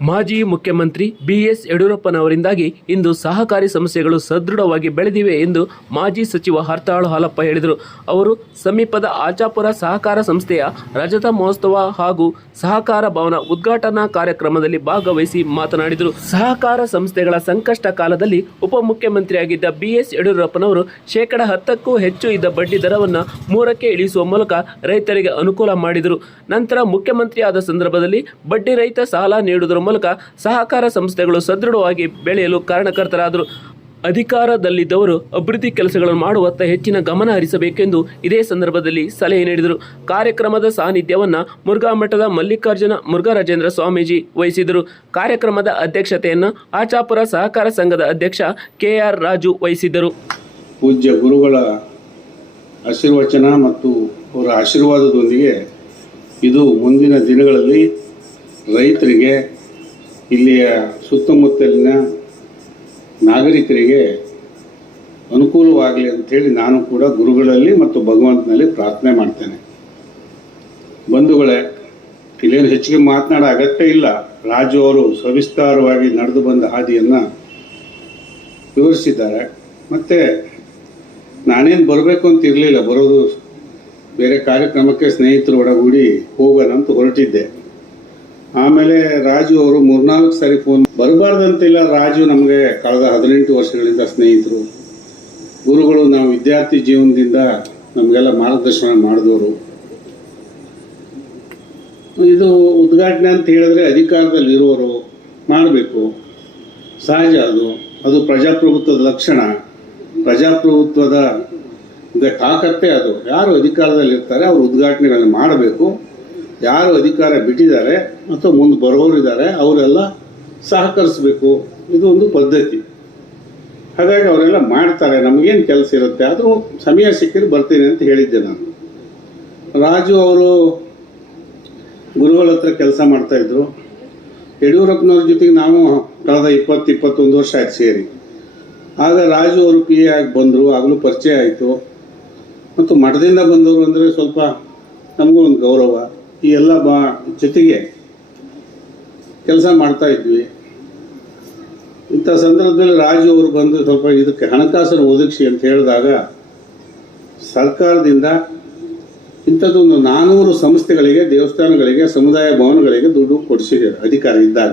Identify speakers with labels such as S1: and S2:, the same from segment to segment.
S1: ಮಾಜಿ ಮುಖ್ಯಮಂತ್ರಿ ಬಿಎಸ್ ಯಡಿಯೂರಪ್ಪನವರಿಂದಾಗಿ ಇಂದು ಸಹಕಾರಿ ಸಂಸ್ಥೆಗಳು ಸದೃಢವಾಗಿ ಬೆಳೆದಿವೆ ಎಂದು ಮಾಜಿ ಸಚಿವ ಹರ್ತಾಳು ಹಾಲಪ್ಪ ಹೇಳಿದರು. ಅವರು ಸಮೀಪದ ಆಚಾಪುರ ಸಹಕಾರ ಸಂಸ್ಥೆಯ ರಜತ ಮಹೋತ್ಸವ ಹಾಗೂ ಸಹಕಾರ ಭವನ ಉದ್ಘಾಟನಾ ಕಾರ್ಯಕ್ರಮದಲ್ಲಿ ಭಾಗವಹಿಸಿ ಮಾತನಾಡಿದರು. ಸಹಕಾರ ಸಂಸ್ಥೆಗಳ ಸಂಕಷ್ಟ ಕಾಲದಲ್ಲಿ ಉಪಮುಖ್ಯಮಂತ್ರಿಯಾಗಿದ್ದ ಬಿಎಸ್ ಯಡಿಯೂರಪ್ಪನವರು ಶೇಕಡ ಹತ್ತಕ್ಕೂ ಹೆಚ್ಚು ಇದ್ದ ಬಡ್ಡಿ ದರವನ್ನು ಮೂರಕ್ಕೆ ಇಳಿಸುವ ಮೂಲಕ ರೈತರಿಗೆ ಅನುಕೂಲ ಮಾಡಿದರು. ನಂತರ ಮುಖ್ಯಮಂತ್ರಿಯಾದ ಸಂದರ್ಭದಲ್ಲಿ ಬಡ್ಡಿ ರಹಿತ ಸಾಲ ನೀಡುವುದರ ಮೂಲಕ ಸಹಕಾರ ಸಂಸ್ಥೆಗಳು ಸದೃಢವಾಗಿ ಬೆಳೆಯಲು ಕಾರಣಕರ್ತರಾದರು. ಅಧಿಕಾರದಲ್ಲಿದ್ದವರು ಅಭಿವೃದ್ಧಿ ಕೆಲಸಗಳನ್ನು ಮಾಡುವತ್ತ ಹೆಚ್ಚಿನ ಗಮನ ಹರಿಸಬೇಕೆಂದು ಇದೇ ಸಂದರ್ಭದಲ್ಲಿ ಸಲಹೆ ನೀಡಿದರು. ಕಾರ್ಯಕ್ರಮದ ಸಾನ್ನಿಧ್ಯವನ್ನು ಮುರುಘಾ ಮಠದ ಮಲ್ಲಿಕಾರ್ಜುನ ಮುರುಘರಾಜೇಂದ್ರ ಸ್ವಾಮೀಜಿ ವಹಿಸಿದರು. ಕಾರ್ಯಕ್ರಮದ ಅಧ್ಯಕ್ಷತೆಯನ್ನು ಆಚಾಪುರ ಸಹಕಾರ ಸಂಘದ ಅಧ್ಯಕ್ಷ ಕೆ ಆರ್ ರಾಜು ವಹಿಸಿದ್ದರು.
S2: ಪೂಜ್ಯ ಗುರುಗಳ ಆಶೀರ್ವಚನ ಮತ್ತು ಅವರ ಆಶೀರ್ವಾದದೊಂದಿಗೆ ಇದು ಮುಂದಿನ ದಿನಗಳಲ್ಲಿ ರೈತರಿಗೆ ಇಲ್ಲಿಯ ಸುತ್ತಮುತ್ತಲಿನ ನಾಗರಿಕರಿಗೆ ಅನುಕೂಲವಾಗಲಿ ಅಂಥೇಳಿ ನಾನು ಕೂಡ ಗುರುಗಳಲ್ಲಿ ಮತ್ತು ಭಗವಂತನಲ್ಲಿ ಪ್ರಾರ್ಥನೆ ಮಾಡ್ತೇನೆ. ಬಂಧುಗಳೇ, ಇಲ್ಲೇನು ಹೆಚ್ಚಿಗೆ ಮಾತನಾಡೋ ಅಗತ್ಯ ಇಲ್ಲ. ರಾಜು ಸವಿಸ್ತಾರವಾಗಿ ನಡೆದು ಬಂದ ಹಾದಿಯನ್ನು ವಿವರಿಸಿದ್ದಾರೆ. ಮತ್ತು ನಾನೇನು ಬರಬೇಕು ಅಂತ ಇರಲಿಲ್ಲ. ಬರೋದು ಬೇರೆ ಕಾರ್ಯಕ್ರಮಕ್ಕೆ ಸ್ನೇಹಿತರು ಒಡಗೂಡಿ ಹೋಗೋಣ ಅಂತ ಹೊರಟಿದ್ದೆ. ಆಮೇಲೆ ರಾಜು ಅವರು ಮೂರ್ನಾಲ್ಕು ಸಾರಿ ಫೋನ್ ಬರಬಾರ್ದಂತಿಲ್ಲ. ರಾಜು ನಮಗೆ ಕಳೆದ ಹದಿನೆಂಟು ವರ್ಷಗಳಿಂದ ಸ್ನೇಹಿತರು. ಗುರುಗಳು ನಾವು ವಿದ್ಯಾರ್ಥಿ ಜೀವನದಿಂದ ನಮಗೆಲ್ಲ ಮಾರ್ಗದರ್ಶನ ಮಾಡಿದವರು. ಇದು ಉದ್ಘಾಟನೆ ಅಂತ ಹೇಳಿದ್ರೆ ಅಧಿಕಾರದಲ್ಲಿ ಮಾಡಬೇಕು. ಸಹಜ ಅದು. ಅದು ಪ್ರಜಾಪ್ರಭುತ್ವದ ಲಕ್ಷಣ. ಪ್ರಜಾಪ್ರಭುತ್ವದ ತಾಕತ್ತೆ ಅದು. ಯಾರು ಅಧಿಕಾರದಲ್ಲಿ ಇರ್ತಾರೆ ಅವರು ಉದ್ಘಾಟನೆಗಳನ್ನು ಮಾಡಬೇಕು. ಯಾರು ಅಧಿಕಾರ ಬಿಟ್ಟಿದ್ದಾರೆ ಅಥವಾ ಮುಂದೆ ಬರೋರು ಇದ್ದಾರೆ, ಅವರೆಲ್ಲ ಸಹಕರಿಸಬೇಕು. ಇದು ಒಂದು ಪದ್ಧತಿ. ಹಾಗಾಗಿ ಅವರೆಲ್ಲ ಮಾಡ್ತಾರೆ, ನಮಗೇನು ಕೆಲಸ ಇರುತ್ತೆ, ಆದರೂ ಸಮಯ ಸಿಕ್ಕಿದ್ರೆ ಬರ್ತೀನಿ ಅಂತ ಹೇಳಿದ್ದೆ ನಾನು. ರಾಜು ಅವರು ಗುರುಗಳ ಹತ್ರ ಕೆಲಸ ಮಾಡ್ತಾಯಿದ್ರು ಯಡಿಯೂರಪ್ಪನವ್ರ ಜೊತೆಗೆ ನಾನು ಕಳೆದ ಇಪ್ಪತ್ತು, ಇಪ್ಪತ್ತೊಂದು ವರ್ಷ ಆಯ್ತು ಸೇರಿ. ಆಗ ರಾಜು ಅವರು ಪಿ ಆಗಿ ಬಂದರು, ಆಗಲೂ ಪರಿಚಯ ಆಯಿತು. ಮತ್ತು ಮಠದಿಂದ ಬಂದವರು ಅಂದರೆ ಸ್ವಲ್ಪ ನಮಗೂ ಒಂದು ಗೌರವ. ಈ ಎಲ್ಲ ಬಾ ಜೊತೆಗೆ ಕೆಲಸ ಮಾಡ್ತಾ ಇದ್ವಿ. ಇಂಥ ಸಂದರ್ಭದಲ್ಲಿ ರಾಜು ಅವರು ಬಂದು ಸ್ವಲ್ಪ ಇದಕ್ಕೆ ಹಣಕಾಸನ್ನು ಒದಗಿಸಿ ಅಂತ ಹೇಳಿದಾಗ ಸರ್ಕಾರದಿಂದ ಇಂಥದ್ದೊಂದು ನಾನೂರು ಸಂಸ್ಥೆಗಳಿಗೆ, ದೇವಸ್ಥಾನಗಳಿಗೆ, ಸಮುದಾಯ ಭವನಗಳಿಗೆ ದುಡ್ಡು ಕೊಡಿಸಿದ್ದಾರೆ ಅಧಿಕಾರ ಇದ್ದಾಗ.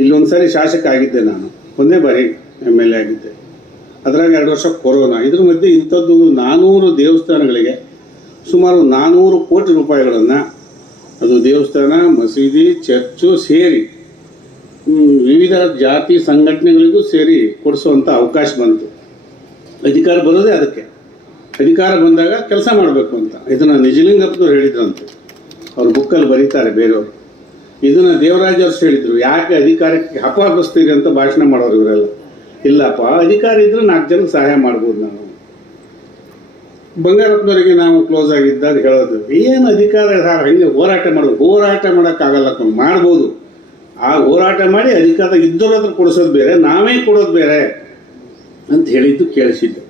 S2: ಇಲ್ಲೊಂದು ಸಾರಿ ಶಾಸಕ ಆಗಿದ್ದೆ ನಾನು. ಒಂದೇ ಬಾರಿ ಎಂ ಎಲ್ ಎ ಆಗಿದ್ದೆ. ಅದರಾಗ ಎರಡು ವರ್ಷ ಕೊರೋನಾ. ಇದ್ರ ಮಧ್ಯೆ ಇಂಥದ್ದೊಂದು ನಾನೂರು ದೇವಸ್ಥಾನಗಳಿಗೆ ಸುಮಾರು ನಾನೂರು ಕೋಟಿ ರೂಪಾಯಿಗಳನ್ನು ಅದು ದೇವಸ್ಥಾನ, ಮಸೀದಿ, ಚರ್ಚು ಸೇರಿ ವಿವಿಧ ಜಾತಿ ಸಂಘಟನೆಗಳಿಗೂ ಸೇರಿ ಕೊಡಿಸುವಂಥ ಅವಕಾಶ ಬಂತು. ಅಧಿಕಾರ ಬರೋದೇ ಅದಕ್ಕೆ. ಅಧಿಕಾರ ಬಂದಾಗ ಕೆಲಸ ಮಾಡಬೇಕು ಅಂತ. ಇದನ್ನು ನಿಜಲಿಂಗಪ್ಪನವ್ರು ಹೇಳಿದ್ರಂತೆ. ಅವ್ರು ಬುಕ್ಕಲ್ಲಿ ಬರೀತಾರೆ ಬೇರೆಯವರು. ಇದನ್ನು ದೇವರಾಜ್ ಹೇಳಿದರು. ಯಾಕೆ ಅಧಿಕಾರಕ್ಕೆ ಹಪಾಪಿಸ್ತೀರಿ ಅಂತ ಭಾಷಣ ಮಾಡೋರು ಇವರೆಲ್ಲ. ಇಲ್ಲಪ್ಪ, ಅಧಿಕಾರ ಇದ್ರೆ ನಾಲ್ಕು ಜನಕ್ಕೆ ಸಹಾಯ ಮಾಡ್ಬೋದು ನಾನು. ಬಂಗಾರಪ್ಪನವರಿಗೆ ನಾವು ಕ್ಲೋಸ್ ಆಗಿದ್ದಾಗ ಹೇಳೋದು, ಏನು ಅಧಿಕಾರ ಸರ್ ಹಂಗೆ ಹೋರಾಟ ಮಾಡೋದು? ಹೋರಾಟ ಮಾಡೋಕ್ಕಾಗಲ್ಲ ಮಾಡ್ಬೋದು. ಆ ಹೋರಾಟ ಮಾಡಿ ಅಧಿಕಾರ ಇದ್ದವ್ರ ಹತ್ರ ಕೊಡಿಸೋದು ಬೇರೆ, ನಾವೇ ಕೊಡೋದು ಬೇರೆ ಅಂತ ಹೇಳಿದ್ದು ಕೇಳಿಸಿದ್ದು.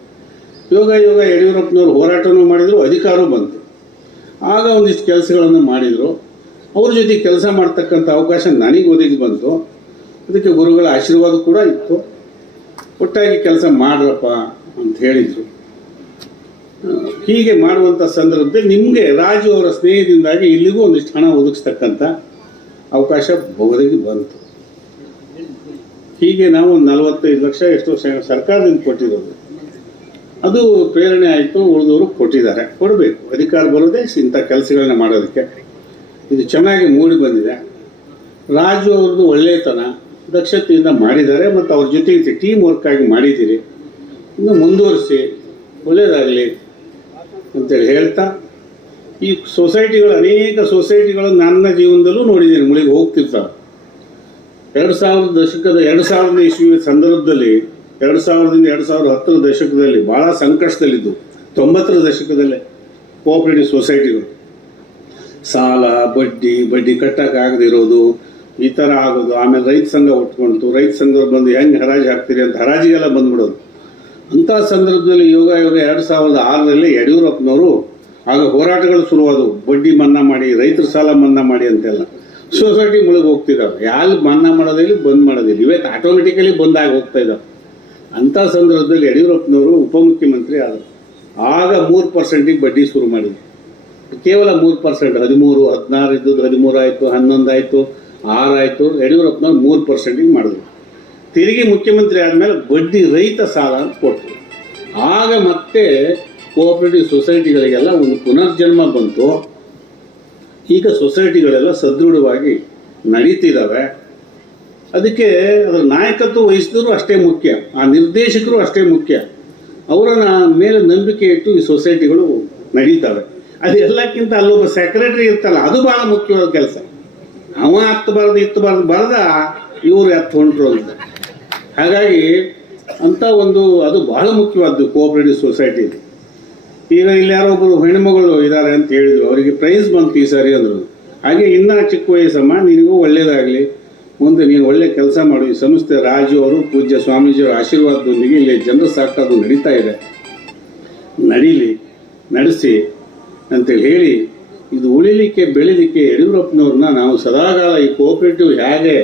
S2: ಯೋಗ ಯೋಗ, ಯಡಿಯೂರಪ್ಪನವ್ರು ಹೋರಾಟನೂ ಮಾಡಿದರು, ಅಧಿಕಾರವೂ ಬಂತು. ಆಗ ಒಂದಿಷ್ಟು ಕೆಲಸಗಳನ್ನು ಮಾಡಿದರು. ಅವ್ರ ಜೊತೆ ಕೆಲಸ ಮಾಡ್ತಕ್ಕಂಥ ಅವಕಾಶ ನನಗೆ ಒದಗಿ ಬಂತು. ಅದಕ್ಕೆ ಗುರುಗಳ ಆಶೀರ್ವಾದ ಕೂಡ ಇತ್ತು. ಒಟ್ಟಾಗಿ ಕೆಲಸ ಮಾಡ್ರಪ್ಪ ಅಂತ ಹೇಳಿದರು. ಹೀಗೆ ಮಾಡುವಂಥ ಸಂದರ್ಭದಲ್ಲಿ ನಿಮಗೆ ರಾಜು ಅವರ ಸ್ನೇಹದಿಂದಾಗಿ ಇಲ್ಲಿಗೂ ಒಂದಿಷ್ಟು ಹಣ ಒದಗಿಸ್ತಕ್ಕಂಥ ಅವಕಾಶ ಒದಗಿ ಬಂತು. ಹೀಗೆ ನಾವು ಒಂದು ನಲವತ್ತೈದು ಲಕ್ಷ ಎಷ್ಟೋ ಸರ್ಕಾರದಿಂದ ಕೊಟ್ಟಿರೋದು. ಅದು ಪ್ರೇರಣೆ ಆಯಿತು, ಉಳಿದವರು ಕೊಟ್ಟಿದ್ದಾರೆ. ಕೊಡಬೇಕು. ಅಧಿಕಾರ ಬರೋದೇ ಇಂಥ ಕೆಲಸಗಳನ್ನ ಮಾಡೋದಕ್ಕೆ. ಇದು ಚೆನ್ನಾಗಿ ಮೂಡಿ ಬಂದಿದೆ. ರಾಜು ಅವ್ರದ್ದು ಒಳ್ಳೆಯತನ ದಕ್ಷತೆಯಿಂದ ಮಾಡಿದ್ದಾರೆ ಮತ್ತು ಅವ್ರ ಜೊತೆಗೆ ಟೀಮ್ ವರ್ಕ್ ಆಗಿ ಮಾಡಿದ್ದೀರಿ. ಇನ್ನು ಮುಂದುವರಿಸಿ ಒಳ್ಳೆಯದಾಗಲಿ ಅಂತೇಳಿ ಹೇಳ್ತಾ, ಈ ಸೊಸೈಟಿಗಳು, ಅನೇಕ ಸೊಸೈಟಿಗಳು ನನ್ನ ಜೀವನದಲ್ಲೂ ನೋಡಿದ್ದೀನಿ, ಮುಳಿಗೆ ಹೋಗ್ತಿರ್ತಾವೆ ಎರಡು ಸಾವಿರದ ದಶಕದ, ಎರಡು ಸಾವಿರದ ಇಸ್ವಿ ಸಂದರ್ಭದಲ್ಲಿ, ಎರಡು ಸಾವಿರದಿಂದ ಎರಡು ಸಾವಿರದ ಹತ್ತರ ದಶಕದಲ್ಲಿ ಭಾಳ ಸಂಕಷ್ಟದಲ್ಲಿದ್ದು, ತೊಂಬತ್ತರ ದಶಕದಲ್ಲೇ ಕೋಆಪರೇಟಿವ್ ಸೊಸೈಟಿಗಳು. ಸಾಲ, ಬಡ್ಡಿ ಬಡ್ಡಿ ಕಟ್ಟಕ್ಕಾಗದಿರೋದು ಈ ಥರ ಆಗೋದು, ಆಮೇಲೆ ರೈತ ಸಂಘ ಉಟ್ಕೊಳ್ತು ರೈತ ಸಂಘದವ್ರು ಬಂದು ಹೆಂಗೆ ಹರಾಜು ಹಾಕ್ತೀರಿ ಅಂತ ಹರಾಜಿಗೆಲ್ಲ ಬಂದ್ಬಿಡೋದು. ಅಂಥ ಸಂದರ್ಭದಲ್ಲಿ ಯೋಗ ಯೋಗ ಎರಡು ಸಾವಿರದ ಆರರಲ್ಲಿ ಯಡಿಯೂರಪ್ಪನವರು ಆಗ ಹೋರಾಟಗಳು ಶುರುವಾದವು. ಬಡ್ಡಿ ಮನ್ನಾ ಮಾಡಿ, ರೈತರ ಸಾಲ ಮನ್ನಾ ಮಾಡಿ ಅಂತೆಲ್ಲ. ಸೊಸೈಟಿ ಮುಳುಗಿ ಹೋಗ್ತಿದ್ದಾವೆ. ಯಾರು ಮನ್ನಾ ಮಾಡೋದಿಲ್ಲ ಬಂದ್ ಮಾಡೋದಿಲ್ಲ ಇವತ್ತು ಆಟೋಮೆಟಿಕಲಿ ಬಂದಾಗಿ ಹೋಗ್ತಾ ಇದ್ದಾವೆ. ಅಂಥ ಸಂದರ್ಭದಲ್ಲಿ ಯಡಿಯೂರಪ್ಪನವರು ಉಪಮುಖ್ಯಮಂತ್ರಿ ಆದರು. ಆಗ ಮೂರು ಪರ್ಸೆಂಟಿಗೆ ಬಡ್ಡಿ ಶುರು ಮಾಡಿದ್ರು. ಕೇವಲ ಮೂರು ಪರ್ಸೆಂಟ್ ಹದಿಮೂರು, ಹದಿನಾರು ಇದ್ದದ್ದು ಹದಿಮೂರು ಆಯಿತು, ಹನ್ನೊಂದು ಆಯಿತು, ಆರು ಆಯಿತು. ಯಡಿಯೂರಪ್ಪನವ್ರು ಮೂರು ಪರ್ಸೆಂಟಿಗೆ ಮಾಡಿದ್ರು. ತಿರುಗಿ ಮುಖ್ಯಮಂತ್ರಿ ಆದಮೇಲೆ ಬಡ್ಡಿ ರಹಿತ ಸಾಲ ಅಂತ ಕೊಟ್ಟರು ಆಗ ಮತ್ತೆ ಕೋಆಪರೇಟಿವ್ ಸೊಸೈಟಿಗಳಿಗೆಲ್ಲ ಒಂದು ಪುನರ್ಜನ್ಮ ಬಂತು. ಈಗ ಸೊಸೈಟಿಗಳೆಲ್ಲ ಸದೃಢವಾಗಿ ನಡೀತಿದ್ದಾವೆ ಅದಕ್ಕೆ ಅದರ ನಾಯಕತ್ವ ವಹಿಸಿದ್ರು ಅಷ್ಟೇ ಮುಖ್ಯ. ಆ ನಿರ್ದೇಶಕರು ಅಷ್ಟೇ ಮುಖ್ಯ. ಅವರ ಮೇಲೆ ನಂಬಿಕೆ ಇಟ್ಟು ಈ ಸೊಸೈಟಿಗಳು ನಡೀತವೆ. ಅದೆಲ್ಲಕ್ಕಿಂತ ಅಲ್ಲೊಬ್ಬ ಸೆಕ್ರೆಟರಿ ಇರ್ತಲ್ಲ ಅದು ಬಹಳ ಮುಖ್ಯವಾದ ಕೆಲಸ. ಅವ ಹತ್ತಬಾರ್ದು ಇತ್ತಬಾರ್ದು ಬರದ ಇವರು ಎತ್ತು ಹೊಂಟ್ರು ಅಂತ. ಹಾಗಾಗಿ ಅಂತ ಒಂದು, ಅದು ಬಹಳ ಮುಖ್ಯವಾದ್ದು ಕೋಆಪರೇಟಿವ್ ಸೊಸೈಟಿ ಈಗ ಇಲ್ಲಿ ಯಾರೋ ಒಬ್ಬರು ಹೆಣ್ಮಗಳು ಇದ್ದಾರೆ ಅಂತ ಹೇಳಿದ್ರು, ಅವರಿಗೆ ಪ್ರೈಸ್ ಬಂತು ಈ ಸಾರಿ ಅಂದರು. ಹಾಗೆ ಇನ್ನ ಚಿಕ್ಕ ವಯಸ್ಸಮ್ಮ, ನಿನಗೂ ಒಳ್ಳೇದಾಗಲಿ. ಮುಂದೆ ನೀನು ಒಳ್ಳೆ ಕೆಲಸ ಮಾಡು. ಈ ಸಂಸ್ಥೆ ರಾಜು ಅವರು, ಪೂಜ್ಯ ಸ್ವಾಮೀಜಿಯವರ ಆಶೀರ್ವಾದದೊಂದಿಗೆ ಇಲ್ಲಿ ಜನರ ಸಾಕಾದು ನಡೀತಾ ಇದೆ. ನಡೀಲಿ, ನಡೆಸಿ ಅಂತೇಳಿ ಹೇಳಿ, ಇದು ಉಳಿಲಿಕ್ಕೆ, ಬೆಳಿಲಿಕ್ಕೆ ಯಡಿಯೂರಪ್ಪನವ್ರನ್ನ ನಾವು ಸದಾಕಾಲ ಈ ಕೋಆಪರೇಟಿವ್ ಹೇಗೆ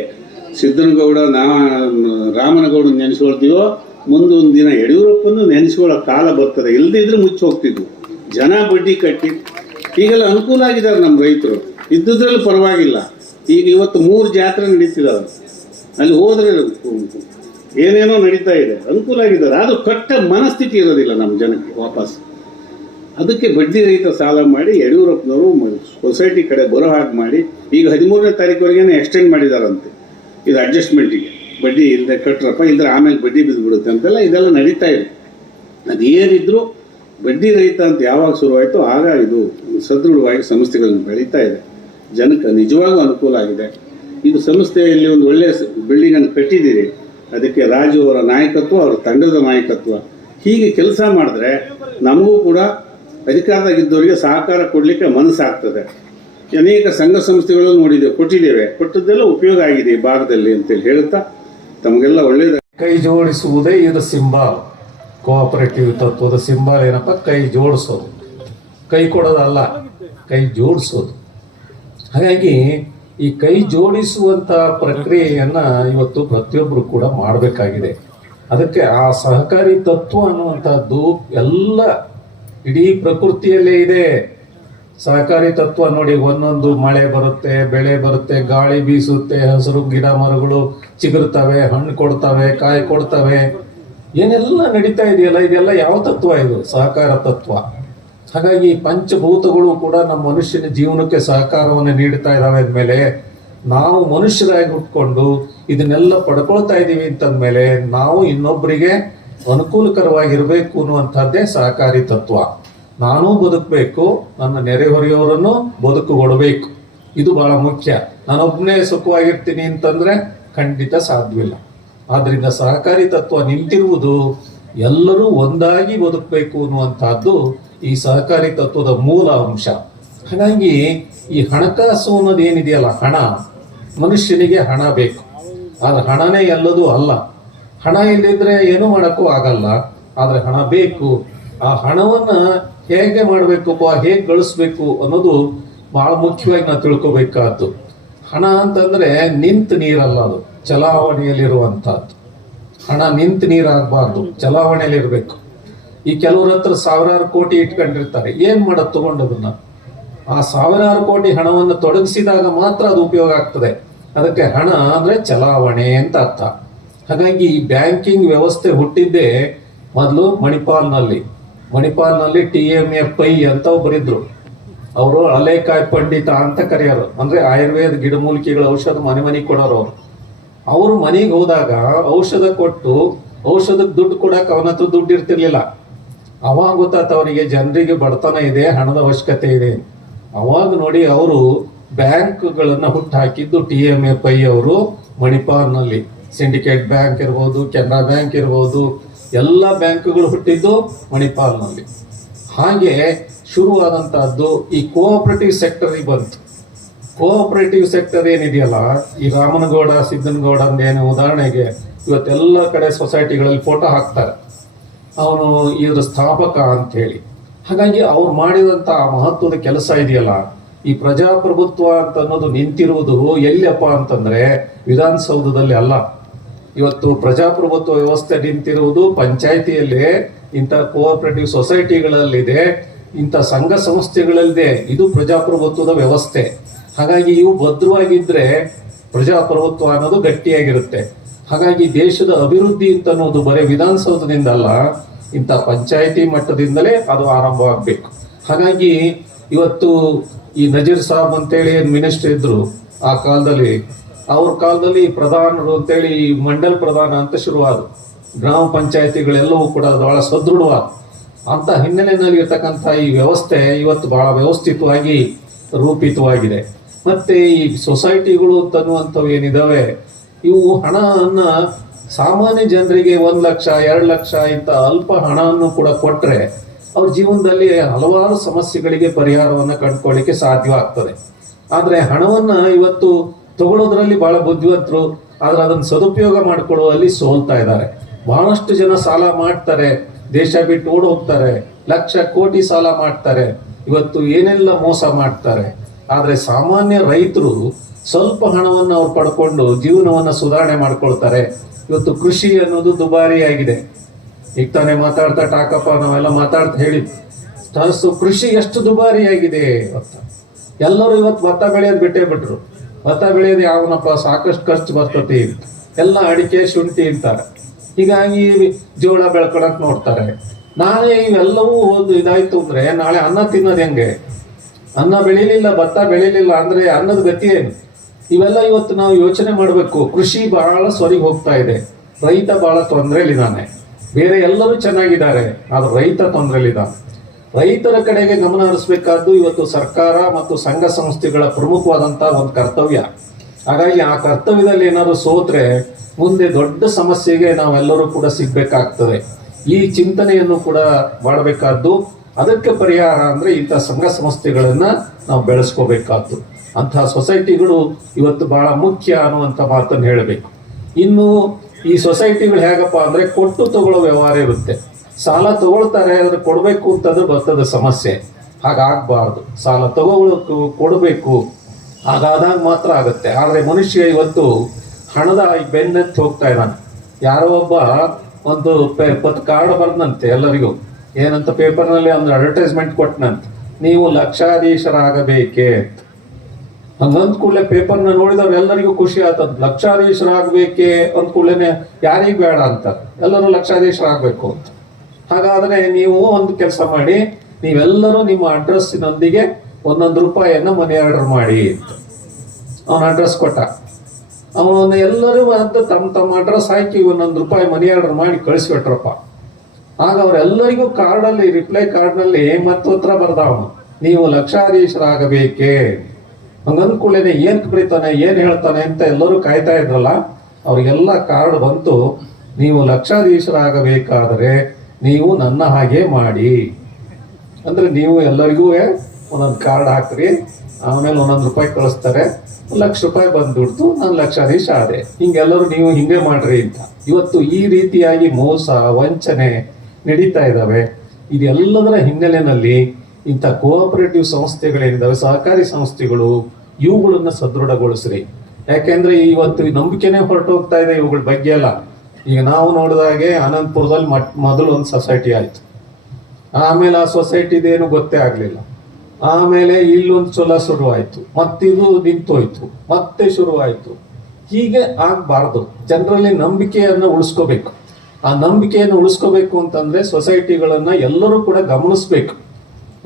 S2: ಸಿದ್ದನಗೌಡ ನಾ, ರಾಮನಗೌಡ ನೆನೆಸ್ಕೊಳ್ತೀವೋ, ಮುಂದೊಂದು ದಿನ ಯಡಿಯೂರಪ್ಪನ ನೆನೆಸ್ಕೊಳ್ಳೋ ಕಾಲ ಬರ್ತದೆ. ಇಲ್ಲದಿದ್ರೆ ಮುಚ್ಚಿ ಹೋಗ್ತಿದ್ವು ಜನ ಬಡ್ಡಿ ಕಟ್ಟಿ, ಈಗೆಲ್ಲ ಅನುಕೂಲ ಆಗಿದ್ದಾರೆ ನಮ್ಮ ರೈತರು. ಇದ್ದುದ್ರಲ್ಲಿ ಪರವಾಗಿಲ್ಲ. ಈಗ ಇವತ್ತು ಮೂರು ಜಾತ್ರೆ ನಡೀತಿದ್ದಾವೆ ಅಲ್ಲಿ ಹೋದರೆ ಏನೇನೋ ನಡೀತಾ ಇದೆ. ಅನುಕೂಲ ಆಗಿದ್ದಾರೆ. ಆದರೂ ಕಟ್ಟ ಮನಸ್ಥಿತಿ ಇರೋದಿಲ್ಲ ನಮ್ಮ ಜನಕ್ಕೆ ವಾಪಸ್. ಅದಕ್ಕೆ ಬಡ್ಡಿ ರಹಿತ ಸಾಲ ಮಾಡಿ, ಯಡಿಯೂರಪ್ಪನವರು ಸೊಸೈಟಿ ಕಡೆ ಬರೋ ಹಾಗೆ ಮಾಡಿ, ಈಗ ಹದಿಮೂರನೇ ತಾರೀಕುವರೆಗೆ ಎಕ್ಸ್ಟೆಂಡ್ ಮಾಡಿದಾರಂತೆ. ಇದು ಅಡ್ಜಸ್ಟ್ಮೆಂಟಿಗೆ ಬಡ್ಡಿ ಇಲ್ಲದೆ ಕಟ್ರಪ್ಪ ಇಲ್ಲದ್ರೆ ಆಮೇಲೆ ಬಡ್ಡಿ ಬಿದ್ದುಬಿಡುತ್ತೆ ಅಂತೆಲ್ಲ ಇದೆಲ್ಲ ನಡೀತಾ ಇದೆ. ಅದೇನಿದ್ರು ಬಡ್ಡಿ ರಹಿತ ಅಂತ ಯಾವಾಗ ಶುರುವಾಯಿತು ಆಗ ಇದು ಸದೃಢವಾಗಿ ಸಂಸ್ಥೆಗಳನ್ನು ಬೆಳೀತಾ ಇದೆ. ಜನಕ್ಕೆ ನಿಜವಾಗೂ ಅನುಕೂಲ ಆಗಿದೆ. ಇದು ಸಂಸ್ಥೆಯಲ್ಲಿ ಒಂದು ಒಳ್ಳೆಯ ಬಿಲ್ಡಿಂಗ್ ಅನ್ನು ಕಟ್ಟಿದ್ದೀರಿ. ಅದಕ್ಕೆ ರಾಜು ಅವರ ನಾಯಕತ್ವ, ಅವರ ತಂಡದ ನಾಯಕತ್ವ. ಹೀಗೆ ಕೆಲಸ ಮಾಡಿದ್ರೆ ನಮಗೂ ಕೂಡ ಅಧಿಕಾರದಾಗಿದ್ದವರಿಗೆ ಸಹಕಾರ ಕೊಡಲಿಕ್ಕೆ ಮನಸ್ಸಾಗ್ತದೆ. ಅನೇಕ ಸಂಘ ಸಂಸ್ಥೆಗಳು ನೋಡಿದ್ದೇವೆ, ಕೊಟ್ಟಿದ್ದೇವೆ. ಕೊಟ್ಟದ್ದೆಲ್ಲ ಉಪಯೋಗ ಆಗಿದೆ ಈ ಭಾಗದಲ್ಲಿ ಅಂತೇಳಿ ಹೇಳುತ್ತಾ ತಮಗೆಲ್ಲ ಒಳ್ಳೆಯದ
S3: ಕೈ ಜೋಡಿಸುವುದೇ ಇದು ಸಿಂಬಾಲ್ ಕೋಆಪರೇಟಿವ್ ತತ್ವದ ಸಿಂಬಾಲ್ ಏನಪ್ಪ? ಕೈ ಜೋಡಿಸೋದು. ಕೈ ಕೊಡೋದಲ್ಲ, ಕೈ ಜೋಡಿಸೋದು. ಹಾಗಾಗಿ ಈ ಕೈ ಜೋಡಿಸುವಂತ ಪ್ರಕ್ರಿಯೆಯನ್ನ ಇವತ್ತು ಪ್ರತಿಯೊಬ್ಬರು ಕೂಡ ಮಾಡಬೇಕಾಗಿದೆ. ಅದಕ್ಕೆ ಆ ಸಹಕಾರಿ ತತ್ವ ಅನ್ನುವಂಥದ್ದು ಎಲ್ಲ ಇಡೀ ಪ್ರಕೃತಿಯಲ್ಲೇ ಇದೆ. ಸಹಕಾರಿ ತತ್ವ ನೋಡಿ ಒಂದೊಂದು ಮಳೆ ಬರುತ್ತೆ, ಬೆಳೆ ಬರುತ್ತೆ, ಗಾಳಿ ಬೀಸುತ್ತೆ, ಹಸಿರು ಗಿಡ ಮರಗಳು ಚಿಗುರ್ತವೆ ಹಣ್ಣು ಕೊಡ್ತವೆ, ಕಾಯಿ ಕೊಡ್ತವೆ. ಏನೆಲ್ಲ ನಡೀತಾ ಇದೆಯಲ್ಲ, ಇದೆಲ್ಲ ಯಾವ ತತ್ವ ಇದು? ಸಹಕಾರ ತತ್ವ. ಹಾಗಾಗಿ ಪಂಚಭೂತಗಳು ಕೂಡ ನಮ್ಮ ಮನುಷ್ಯನ ಜೀವನಕ್ಕೆ ಸಹಕಾರವನ್ನು ನೀಡ್ತಾ ಇದ್ದಾವೆ ಅಂದಮೇಲೆ, ನಾವು ಮನುಷ್ಯರಾಗಿ ಹುಟ್ಕೊಂಡು ಇದನ್ನೆಲ್ಲ ಪಡ್ಕೊಳ್ತಾ ಇದ್ದೀವಿ ಅಂತಂದ್ಮೇಲೆ, ನಾವು ಇನ್ನೊಬ್ಬರಿಗೆ ಅನುಕೂಲಕರವಾಗಿರಬೇಕು ಅನ್ನುವಂಥದ್ದೇ ಸಹಕಾರಿ ತತ್ವ. ನಾನೂ ಬದುಕಬೇಕು, ನನ್ನ ನೆರೆಹೊರೆಯವರನ್ನು ಬದುಕುಗೊಡಬೇಕು. ಇದು ಬಹಳ ಮುಖ್ಯ. ನಾನೊಬ್ಬನೇ ಸುಖವಾಗಿರ್ತೀನಿ ಅಂತಂದ್ರೆ ಖಂಡಿತ ಸಾಧ್ಯವಿಲ್ಲ. ಆದ್ರಿಂದ ಸಹಕಾರಿ ತತ್ವ ನಿಂತಿರುವುದು ಎಲ್ಲರೂ ಒಂದಾಗಿ ಬದುಕಬೇಕು ಅನ್ನುವಂಥದ್ದು ಈ ಸಹಕಾರಿ ತತ್ವದ ಮೂಲ ಅಂಶ. ಹಾಗಾಗಿ ಈ ಹಣಕಾಸು ಅನ್ನೋದು ಏನಿದೆಯಲ್ಲ ಹಣ, ಮನುಷ್ಯನಿಗೆ ಹಣ ಬೇಕು. ಆದ್ರೆ ಹಣನೇ ಎಲ್ಲದೂ ಅಲ್ಲ. ಹಣ ಇಲ್ಲಿದ್ರೆ ಏನೂ ಮಾಡೋಕ್ಕೂ ಆಗಲ್ಲ. ಆದ್ರೆ ಹಣ ಬೇಕು. ಆ ಹಣವನ್ನ ಹೇಗೆ ಮಾಡಬೇಕು ಹೇಗೆ ಗಳಿಸ್ಬೇಕು ಅನ್ನೋದು ಬಹಳ ಮುಖ್ಯವಾಗಿ ನಾವು ತಿಳ್ಕೊಬೇಕಾದ್ದು. ಹಣ ಅಂತಂದ್ರೆ ನಿಂತ ನೀರಲ್ಲ ಅದು, ಚಲಾವಣೆಯಲ್ಲಿರುವಂತಹದ್ದು. ಹಣ ನಿಂತ ನೀರಾಗಬಾರ್ದು, ಚಲಾವಣೆಯಲ್ಲಿರ್ಬೇಕು. ಈ ಕೆಲವ್ರ ಹತ್ರ ಸಾವಿರಾರು ಕೋಟಿ ಇಟ್ಕೊಂಡಿರ್ತಾರೆ, ಏನ್ ಮಾಡೋದು ತಗೊಂಡದನ್ನ? ಆ ಸಾವಿರಾರು ಕೋಟಿ ಹಣವನ್ನು ತೊಡಗಿಸಿದಾಗ ಮಾತ್ರ ಅದು ಉಪಯೋಗ ಆಗ್ತದೆ. ಅದಕ್ಕೆ ಹಣ ಅಂದ್ರೆ ಚಲಾವಣೆ ಅಂತ ಅರ್ಥ. ಹಾಗಾಗಿ ಈ ಬ್ಯಾಂಕಿಂಗ್ ವ್ಯವಸ್ಥೆ ಹುಟ್ಟಿದ್ದೇ ಮೊದಲು ಮಣಿಪಾಲ್ನಲ್ಲಿ. ಮಣಿಪಾಲ್ನಲ್ಲಿ ಟಿ ಎಂ ಎ ಪೈ ಅಂತ ಒಬ್ಬರಿದ್ರು ಅವರು ಅಲೇಕಾಯಿ ಪಂಡಿತ ಅಂತ ಕರೆಯೋರು. ಅಂದ್ರೆ ಆಯುರ್ವೇದ ಗಿಡಮೂಲಿಕೆಗಳ ಔಷಧ ಮನೆ ಮನೆಗೆ ಕೊಡೋರು ಅವರು. ಅವರು ಮನೆಗೆ ಹೋದಾಗ ಔಷಧ ಕೊಟ್ಟು ಔಷಧಕ್ಕೆ ದುಡ್ಡು ಕೊಡಕ್ಕೆ ಅವನ ಹತ್ರ ದುಡ್ಡು ಇರ್ತಿರ್ಲಿಲ್ಲ. ಅವಾಗ ಗೊತ್ತಾತ ಅವರಿಗೆ ಜನರಿಗೆ ಬಡತನ ಇದೆ, ಹಣದ ಅವಶ್ಯಕತೆ ಇದೆ. ಅವಾಗ ನೋಡಿ ಅವರು ಬ್ಯಾಂಕ್ಗಳನ್ನು ಹುಟ್ಟು ಹಾಕಿದ್ದು ಟಿ ಎಂ ಎ ಪೈ ಅವರು ಮಣಿಪಾಲ್ನಲ್ಲಿ. ಸಿಂಡಿಕೇಟ್ ಬ್ಯಾಂಕ್ ಇರ್ಬೋದು, ಕೆನರಾ ಬ್ಯಾಂಕ್ ಇರ್ಬೋದು ಎಲ್ಲ ಬ್ಯಾಂಕ್ಗಳು ಹುಟ್ಟಿದ್ದು ಮಣಿಪಾಲ್ನಲ್ಲಿ. ಹಾಗೆ ಶುರುವಾದಂತಹದ್ದು ಈ ಕೋಆಪರೇಟಿವ್ ಸೆಕ್ಟರಿಗೆ ಬಂತು. ಕೋಆಪರೇಟಿವ್ ಸೆಕ್ಟರ್ ಏನಿದೆಯಲ್ಲ, ಈ ರಾಮನಗೌಡ, ಸಿದ್ದನಗೌಡ ಏನು ಉದಾಹರಣೆಗೆ ಇವತ್ತೆಲ್ಲ ಕಡೆ ಸೊಸೈಟಿಗಳಲ್ಲಿ ಫೋಟೋ ಹಾಕ್ತಾರೆ. ಅವನು ಇದ್ರ ಸ್ಥಾಪಕ ಅಂತ ಹೇಳಿ ಹಾಗಾಗಿ ಅವ್ರು ಮಾಡಿದಂಥ ಮಹತ್ವದ ಕೆಲಸ ಇದೆಯಲ್ಲ, ಈ ಪ್ರಜಾಪ್ರಭುತ್ವ ಅಂತ ಅನ್ನೋದು ನಿಂತಿರುವುದು ಎಲ್ಲಿಯಪ್ಪ ಅಂತಂದ್ರೆ ವಿಧಾನಸೌಧದಲ್ಲಿ ಅಲ್ಲ. ಇವತ್ತು ಪ್ರಜಾಪ್ರಭುತ್ವ ವ್ಯವಸ್ಥೆ ನಿಂತಿರುವುದು ಪಂಚಾಯಿತಿಯಲ್ಲಿ, ಇಂಥ ಕೋಆಪರೇಟಿವ್ ಸೊಸೈಟಿಗಳಲ್ಲಿದೆ ಇಂಥ ಸಂಘ ಸಂಸ್ಥೆಗಳಲ್ಲಿದೆ. ಇದು ಪ್ರಜಾಪ್ರಭುತ್ವದ ವ್ಯವಸ್ಥೆ. ಹಾಗಾಗಿ ಇವು ಭದ್ರವಾಗಿದ್ದರೆ ಪ್ರಜಾಪ್ರಭುತ್ವ ಅನ್ನೋದು ಗಟ್ಟಿಯಾಗಿರುತ್ತೆ. ಹಾಗಾಗಿ ದೇಶದ ಅಭಿವೃದ್ಧಿ ಅಂತ ಅನ್ನೋದು ಬರೀ ವಿಧಾನಸೌಧದಿಂದ ಅಲ್ಲ, ಇಂಥ ಪಂಚಾಯಿತಿ ಮಟ್ಟದಿಂದಲೇ ಅದು ಆರಂಭ ಆರಂಭವಾಗಬೇಕು. ಹಾಗಾಗಿ ಇವತ್ತು ಈ ನಜೀರ್ ಸಾಬ್ ಅಂತೇಳಿ ಮಿನಿಸ್ಟರ್ ಇದ್ರು ಆ ಕಾಲದಲ್ಲಿ ಅವ್ರ ಕಾಲದಲ್ಲಿ ಪ್ರಧಾನರು ಅಂತೇಳಿ ಮಂಡಲ್ ಪ್ರಧಾನ ಅಂತ ಶುರುವಾದ. ಗ್ರಾಮ ಪಂಚಾಯತಿಗಳೆಲ್ಲವೂ ಕೂಡ ಬಹಳ ಸದೃಢವಾದ. ಅಂತ ಹಿನ್ನೆಲೆಯಲ್ಲಿ ಇರ್ತಕ್ಕಂಥ ಈ ವ್ಯವಸ್ಥೆ ಇವತ್ತು ಬಹಳ ವ್ಯವಸ್ಥಿತವಾಗಿ ರೂಪಿತವಾಗಿದೆ. ಮತ್ತೆ ಈ ಸೊಸೈಟಿಗಳು ಅಂತನ್ನುವಂಥವು ಏನಿದಾವೆ? ಇವು ಹಣವನ್ನು ಸಾಮಾನ್ಯ ಜನರಿಗೆ ಒಂದು ಲಕ್ಷ, ಎರಡು ಲಕ್ಷ ಇಂಥ ಅಲ್ಪ ಹಣವನ್ನು ಕೂಡ ಕೊಟ್ಟರೆ ಅವ್ರ ಜೀವನದಲ್ಲಿ ಹಲವಾರು ಸಮಸ್ಯೆಗಳಿಗೆ ಪರಿಹಾರವನ್ನು ಕಂಡುಕೊಳ್ಳಿಕ್ಕೆ ಸಾಧ್ಯವಾಗ್ತದೆ. ಆದರೆ ಹಣವನ್ನು ಇವತ್ತು ತಗೊಳ್ಳೋದ್ರಲ್ಲಿ ಬಹಳ ಬುದ್ಧಿವಂತರು, ಆದ್ರೆ ಅದನ್ನ ಸದುಪಯೋಗ ಮಾಡ್ಕೊಳ್ಳುವಲ್ಲಿ ಸೋಲ್ತಾ ಇದ್ದಾರೆ. ಬಹಳಷ್ಟು ಜನ ಸಾಲ ಮಾಡ್ತಾರೆ, ದೇಶ ಬಿಟ್ಟು ಓಡ್ ಹೋಗ್ತಾರೆ, ಲಕ್ಷ ಕೋಟಿ ಸಾಲ ಮಾಡ್ತಾರೆ, ಇವತ್ತು ಏನೆಲ್ಲ ಮೋಸ ಮಾಡ್ತಾರೆ. ಆದ್ರೆ ಸಾಮಾನ್ಯ ರೈತರು ಸ್ವಲ್ಪ ಹಣವನ್ನು ಅವ್ರು ಪಡ್ಕೊಂಡು ಜೀವನವನ್ನ ಸುಧಾರಣೆ ಮಾಡ್ಕೊಳ್ತಾರೆ. ಇವತ್ತು ಕೃಷಿ ಅನ್ನೋದು ದುಬಾರಿಯಾಗಿದೆ ಈಗ ತಾನೇ ಮಾತಾಡ್ತಾ ಟಾಕಪ್ಪ, ನಾವೆಲ್ಲ ಮಾತಾಡ್ತಾ ಹೇಳಿ ಕೃಷಿ ಎಷ್ಟು ದುಬಾರಿಯಾಗಿದೆ ಆಗಿದೆ ಎಲ್ಲರೂ ಇವತ್ತು ಭತ್ತ ಬೆಳೆಯೋದು ಬಿಟ್ಟೇ ಬಿಟ್ರು. ಭತ್ತ ಬೆಳೆಯೋದು ಯಾವನಪ್ಪ? ಸಾಕಷ್ಟು ಖರ್ಚು ಬರ್ತತಿ. ಎಲ್ಲ ಅಡಿಕೆ, ಶುಂಠಿ ಅಂತಾರೆ ಹೀಗಾಗಿ ಜೋಳ ಬೆಳ್ಕೊಳಕ್ ನೋಡ್ತಾರೆ. ನಾಳೆ ಇವೆಲ್ಲವೂ ಒಂದು ಇದಾಯ್ತು ಅಂದ್ರೆ, ನಾಳೆ ಅನ್ನ ತಿನ್ನೋದು ಹೆಂಗೆ? ಅನ್ನ ಬೆಳಿಲಿಲ್ಲ, ಭತ್ತ ಬೆಳಿಲಿಲ್ಲ ಅಂದ್ರೆ ಅನ್ನದ ಗತಿ ಏನು? ಇವೆಲ್ಲ ಇವತ್ತು ನಾವು ಯೋಚನೆ ಮಾಡಬೇಕು. ಕೃಷಿ ಬಹಳ ಸೊರಿಗೆ ಹೋಗ್ತಾ ಇದೆ. ರೈತ ಬಹಳ ತೊಂದರೆಲಿದ್ದಾನೆ ಬೇರೆ ಎಲ್ಲರೂ ಚೆನ್ನಾಗಿದ್ದಾರೆ, ಆದ್ರೆ ರೈತ ತೊಂದರೆಲಿದ್ದಾನೆ ರೈತರ ಕಡೆಗೆ ಗಮನ ಹರಿಸಬೇಕಾದ್ದು ಇವತ್ತು ಸರ್ಕಾರ ಮತ್ತು ಸಂಘ ಸಂಸ್ಥೆಗಳ ಪ್ರಮುಖವಾದಂತಹ ಒಂದು ಕರ್ತವ್ಯ. ಹಾಗಾಗಿ ಆ ಕರ್ತವ್ಯದಲ್ಲಿ ಏನಾದರೂ ಸೋತ್ರೆ ಮುಂದೆ ದೊಡ್ಡ ಸಮಸ್ಯೆಗೆ ನಾವೆಲ್ಲರೂ ಕೂಡ ಸಿಗ್ಬೇಕಾಗ್ತದೆ. ಈ ಚಿಂತನೆಯನ್ನು ಕೂಡ ಮಾಡಬೇಕಾದ್ದು ಅದಕ್ಕೆ ಪರಿಹಾರ ಅಂದ್ರೆ ಇಂಥ ಸಂಘ ಸಂಸ್ಥೆಗಳನ್ನ ನಾವು ಬೆಳೆಸ್ಕೋಬೇಕಾದ್ದು. ಅಂತಹ ಸೊಸೈಟಿಗಳು ಇವತ್ತು ಬಹಳ ಮುಖ್ಯ ಅನ್ನುವಂಥ ಮಾತನ್ನು ಹೇಳಬೇಕು. ಇನ್ನು ಈ ಸೊಸೈಟಿಗಳು ಹೇಗಪ್ಪ ಅಂದ್ರೆ ಕೊಟ್ಟು ತಗೊಳ್ಳೋ ವ್ಯವಹಾರ ಇರುತ್ತೆ. ಸಾಲ ತಗೊಳ್ತಾರೆ ಅದ್ರ ಕೊಡಬೇಕು ಅಂತಂದ್ರೆ ಬರ್ತದೆ ಸಮಸ್ಯೆ. ಹಾಗಾಗಬಾರ್ದು. ಸಾಲ ತಗೋಳಕ್ಕು ಕೊಡಬೇಕು. ಹಾಗಾದಾಗ ಮಾತ್ರ ಆಗುತ್ತೆ. ಆದರೆ ಮನುಷ್ಯ ಇವತ್ತು ಹಣದ ಬೆನ್ನತ್ತಿ ಹೋಗ್ತಾ ಇದ್ದಾನೆ. ಯಾರೋ ಒಬ್ಬ ಒಂದು ಪತ್ ಕಾರ್ಡ್ ಬರ್ದಂತೆ ಎಲ್ಲರಿಗೂ. ಏನಂತ ಪೇಪರ್ನಲ್ಲಿ ಒಂದು ಅಡ್ವರ್ಟೈಸ್ಮೆಂಟ್ ಕೊಟ್ಟನಂತೆ ನೀವು ಲಕ್ಷಾಧೀಶರಾಗಬೇಕೇ? ಹಂಗಂದ ಕೂಡಲೇ ಪೇಪರ್ನ ನೋಡಿದವ್ರು ಎಲ್ಲರಿಗೂ ಖುಷಿ ಆತದ್ ಲಕ್ಷಾಧೀಶರಾಗಬೇಕೇ ಅಂದ ಕೂಡಲೇ ಯಾರಿಗ್ ಬೇಡ ಅಂತ. ಎಲ್ಲರೂ ಲಕ್ಷಾಧೀಶರಾಗಬೇಕು ಅಂತ. ಹಾಗಾದ್ರೆ ನೀವು ಒಂದು ಕೆಲಸ ಮಾಡಿ, ನೀವೆಲ್ಲರೂ ನಿಮ್ಮ ಅಡ್ರೆಸ್ನೊಂದಿಗೆ ಒಂದೊಂದು ರೂಪಾಯಿಯನ್ನು ಮನಿ ಆರ್ಡರ್ ಮಾಡಿ ಅಂತ. ಅವನ ಅಡ್ರೆಸ್ ಕೊಟ್ಟ. ಅವನು ಎಲ್ಲರೂ ಅಂತ ತಮ್ಮ ತಮ್ಮ ಅಡ್ರೆಸ್ ಹಾಕಿ ಒಂದೊಂದು ರೂಪಾಯಿ ಮನಿ ಆರ್ಡರ್ ಮಾಡಿ ಕಳಿಸ್ಬಿಟ್ರಪ್ಪ. ಆಗ ಅವರೆಲ್ಲರಿಗೂ ಕಾರ್ಡಲ್ಲಿ, ರಿಪ್ಲೈ ಕಾರ್ಡ್ನಲ್ಲಿ ಮತ್ತೊತ್ತರ ಬರ್ದ ಅವನು. ನೀವು ಲಕ್ಷಾಧೀಶರಾಗಬೇಕೇ. ಹಂಗಂದ್ ಕೂಡಲೇ ಏನ್ ಬರೀತಾನೆ ಏನ್ ಹೇಳ್ತಾನೆ ಅಂತ ಎಲ್ಲರೂ ಕಾಯ್ತಾ ಇದ್ರಲ್ಲ, ಅವ್ರಿಗೆಲ್ಲ ಕಾರ್ಡ್ ಬಂತು. ನೀವು ಲಕ್ಷಾಧೀಶರಾಗಬೇಕಾದರೆ ನೀವು ನನ್ನ ಹಾಗೆ ಮಾಡಿ. ಅಂದ್ರೆ ನೀವು ಎಲ್ಲರಿಗೂ ಒಂದೊಂದು ಕಾರ್ಡ್ ಹಾಕ್ರಿ, ಆಮೇಲೆ ಒಂದೊಂದು ರೂಪಾಯಿ ಕಳಿಸ್ತಾರೆ. ಲಕ್ಷ ರೂಪಾಯಿ ಬಂದುಬಿಡ್ತು, ನಾನು ಲಕ್ಷಾಧೀಶ ಆದೆ. ಹಿಂಗೆಲ್ಲರೂ ನೀವು ಹಿಂಗೆ ಮಾಡ್ರಿ ಅಂತ. ಇವತ್ತು ಈ ರೀತಿಯಾಗಿ ಮೋಸ, ವಂಚನೆ ನಡೀತಾ ಇದ್ದಾವೆ ಇದೆಲ್ಲದರ ಹಿನ್ನೆಲೆಯಲ್ಲಿ ಇಂಥ ಕೋಆಪರೇಟಿವ್ ಸಂಸ್ಥೆಗಳೇನಿದ್ದಾವೆ ಸಹಕಾರಿ ಸಂಸ್ಥೆಗಳು, ಇವುಗಳನ್ನ ಸದೃಢಗೊಳಿಸ್ರಿ. ಯಾಕೆಂದ್ರೆ ಇವತ್ತು ನಂಬಿಕೆನೇ ಹೊರಟೋಗ್ತಾ ಇದೆ ಇವುಗಳ ಬಗ್ಗೆ ಎಲ್ಲ. ಈಗ ನಾವು ನೋಡಿದಾಗೆ ಅನಂತಪುರದಲ್ಲಿ ಮಟ್, ಮೊದಲು ಒಂದು ಸೊಸೈಟಿ ಆಯ್ತು. ಆಮೇಲೆ ಆ ಸೊಸೈಟಿದೇನು ಗೊತ್ತೇ ಆಗಲಿಲ್ಲ. ಆಮೇಲೆ ಇಲ್ಲೊಂದು ಚೊಲ ಶುರುವಾಯಿತು. ಮತ್ತಿದು ನಿಂತೋಯ್ತು. ಮತ್ತೆ ಶುರುವಾಯಿತು. ಹೀಗೆ ಆಗಬಾರ್ದು. ಜನರಲ್ಲಿ ನಂಬಿಕೆಯನ್ನು ಉಳಿಸ್ಕೋಬೇಕು. ಆ ನಂಬಿಕೆಯನ್ನು ಉಳಿಸ್ಕೋಬೇಕು ಅಂತಂದ್ರೆ ಸೊಸೈಟಿಗಳನ್ನ ಎಲ್ಲರೂ ಕೂಡ ಗಮನಿಸ್ಬೇಕು.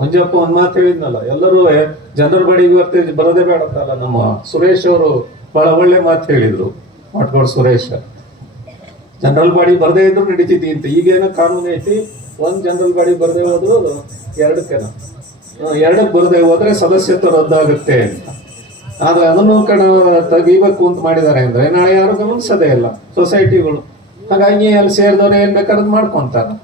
S3: ಮಂಜಪ್ಪ ಒಂದ್ ಮಾತು ಹೇಳಿದ್ನಲ್ಲ, ಎಲ್ಲರೂ ಜನರ ಬಳಿ ಇವತ್ತೇ ಬರದೇ ಬೇಡ ಅಂತಲ್ಲ ನಮ್ಮ ಸುರೇಶ್ ಅವರು ಬಹಳ ಒಳ್ಳೆ ಮಾತು ಹೇಳಿದ್ರು. ಮಾಡ್ಕೊಡ್ ಸುರೇಶ್. ಜನರಲ್ ಬಾಡಿ ಬರದೇ ಇದ್ರು ನಡೀತಿದ್ದಿ ಅಂತ ಈಗೇನೋ ಕಾನೂನು ಐತಿ. ಒಂದು ಜನರಲ್ ಬಾಡಿ ಬರದೇ ಹೋದ್ರು ಎರಡಕ್ಕೆನ? ಎರಡಕ್ಕೆ ಬರದೇ ಹೋದ್ರೆ ಸದಸ್ಯತ್ವ ರದ್ದಾಗುತ್ತೆ ಅಂತ. ಆದ್ರೆ ಅದನ್ನು ಕಣ ತೆಗಿಬೇಕು ಅಂತ ಮಾಡಿದ್ದಾರೆ ಅಂದ್ರೆ ನಾಳೆ ಯಾರು ಗಮನಿಸೋದೇ ಇಲ್ಲ. ಸೊಸೈಟಿಗಳು. ಹಾಗಾಗಿ ಅಲ್ಲಿ ಸೇರಿದವ್ರು ಏನ್ ಬೇಕಾದ್ರೆ ಮಾಡ್ಕೊಂತಾರೆ.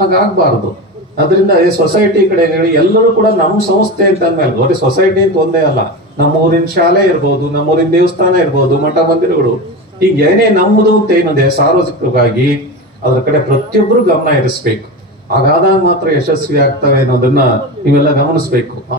S3: ಹಾಗಾಗಬಾರ್ದು. ಅದರಿಂದ ಸೊಸೈಟಿ ಕಡೆ ಹೇಳಿ ಎಲ್ಲರೂ ಕೂಡ ನಮ್ಮ ಸಂಸ್ಥೆ ಅಂತ ಅಂದ್ಮೇಲೆ, ಬರೀ ಸೊಸೈಟಿ ಅಂತ ಒಂದೇ ಅಲ್ಲ. ನಮ್ಮೂರಿನ ಶಾಲೆ ಇರ್ಬೋದು, ನಮ್ಮೂರಿನ ದೇವಸ್ಥಾನ ಇರ್ಬೋದು, ಮಠ ಮಂದಿರಗಳು. ಈಗ ಏನೇ ನಮ್ಮದು ಅಂತ ಏನಿದೆ ಸಾರ್ವಜನಿಕವಾಗಿ ಅದರ ಕಡೆ ಪ್ರತಿಯೊಬ್ಬರು ಗಮನ ಹರಿಸ್ಬೇಕು ಹಾಗಾದಾಗ ಮಾತ್ರ ಯಶಸ್ವಿ ಆಗ್ತವೆ ಅನ್ನೋದನ್ನ ನೀವೆಲ್ಲ ಗಮನಿಸ್ಬೇಕು.